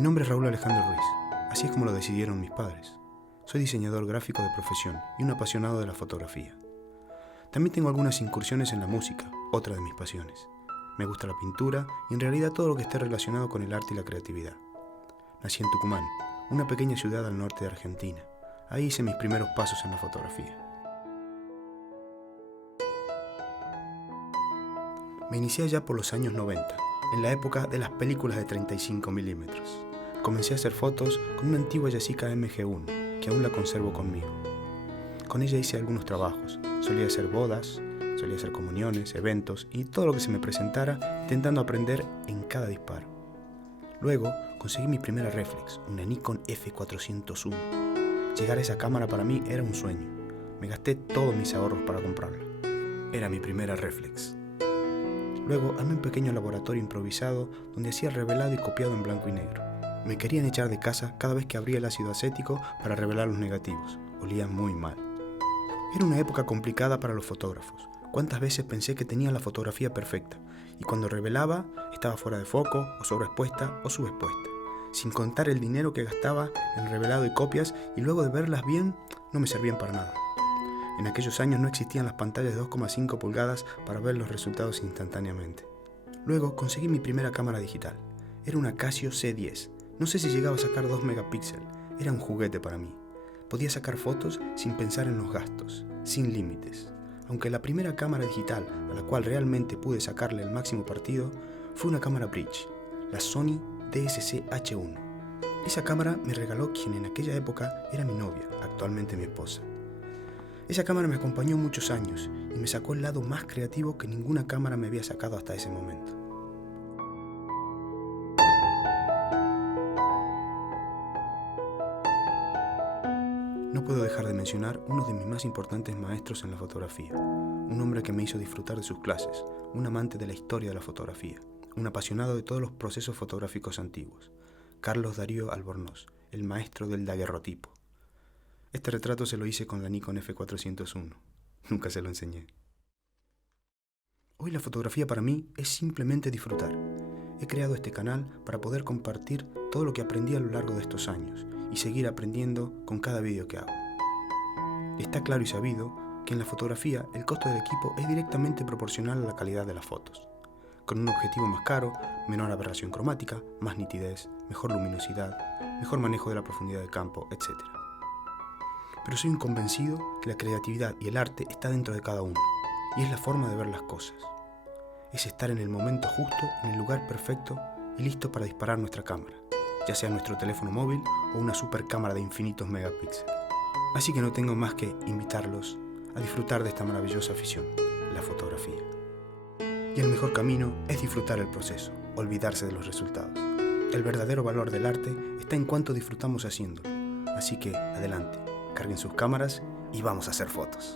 Mi nombre es Raúl Alejandro Ruiz, así es como lo decidieron mis padres. Soy diseñador gráfico de profesión y un apasionado de la fotografía. También tengo algunas incursiones en la música, otra de mis pasiones. Me gusta la pintura y en realidad todo lo que esté relacionado con el arte y la creatividad. Nací en Tucumán, una pequeña ciudad al norte de Argentina. Ahí hice mis primeros pasos en la fotografía. Me inicié allá por los años 90, en la época de las películas de 35 milímetros. Comencé a hacer fotos con una antigua Yashica MG1, que aún la conservo conmigo. Con ella hice algunos trabajos. Solía hacer bodas, solía hacer comuniones, eventos y todo lo que se me presentara, intentando aprender en cada disparo. Luego conseguí mi primera reflex, una Nikon F401. Llegar a esa cámara para mí era un sueño. Me gasté todos mis ahorros para comprarla. Era mi primera reflex. Luego armé un pequeño laboratorio improvisado donde hacía revelado y copiado en blanco y negro. Me querían echar de casa cada vez que abría el ácido acético para revelar los negativos. Olían muy mal. Era una época complicada para los fotógrafos. Cuántas veces pensé que tenía la fotografía perfecta y cuando revelaba estaba fuera de foco o sobreexpuesta o subexpuesta. Sin contar el dinero que gastaba en revelado y copias y luego de verlas bien no me servían para nada. En aquellos años no existían las pantallas de 2,5 pulgadas para ver los resultados instantáneamente. Luego conseguí mi primera cámara digital. Era una Casio C10. No sé si llegaba a sacar 2 megapíxeles. Era un juguete para mí. Podía sacar fotos sin pensar en los gastos, sin límites. Aunque la primera cámara digital a la cual realmente pude sacarle el máximo partido fue una cámara bridge, la Sony DSC-H1. Esa cámara me regaló quien en aquella época era mi novia, actualmente mi esposa. Esa cámara me acompañó muchos años y me sacó el lado más creativo que ninguna cámara me había sacado hasta ese momento. No puedo dejar de mencionar uno de mis más importantes maestros en la fotografía, un hombre que me hizo disfrutar de sus clases, un amante de la historia de la fotografía, un apasionado de todos los procesos fotográficos antiguos, Carlos Darío Albornoz, el maestro del daguerrotipo. Este retrato se lo hice con la Nikon F401. Nunca se lo enseñé. Hoy la fotografía para mí es simplemente disfrutar. He creado este canal para poder compartir todo lo que aprendí a lo largo de estos años y seguir aprendiendo con cada vídeo que hago. Está claro y sabido que en la fotografía el costo del equipo es directamente proporcional a la calidad de las fotos. Con un objetivo más caro, menor aberración cromática, más nitidez, mejor luminosidad, mejor manejo de la profundidad de campo, etc. Pero soy un convencido que la creatividad y el arte está dentro de cada uno, y es la forma de ver las cosas. Es estar en el momento justo, en el lugar perfecto y listo para disparar nuestra cámara, ya sea nuestro teléfono móvil o una super cámara de infinitos megapíxeles. Así que no tengo más que invitarlos a disfrutar de esta maravillosa afición, la fotografía. Y el mejor camino es disfrutar el proceso, olvidarse de los resultados. El verdadero valor del arte está en cuánto disfrutamos haciéndolo. Así que, adelante, carguen sus cámaras y vamos a hacer fotos.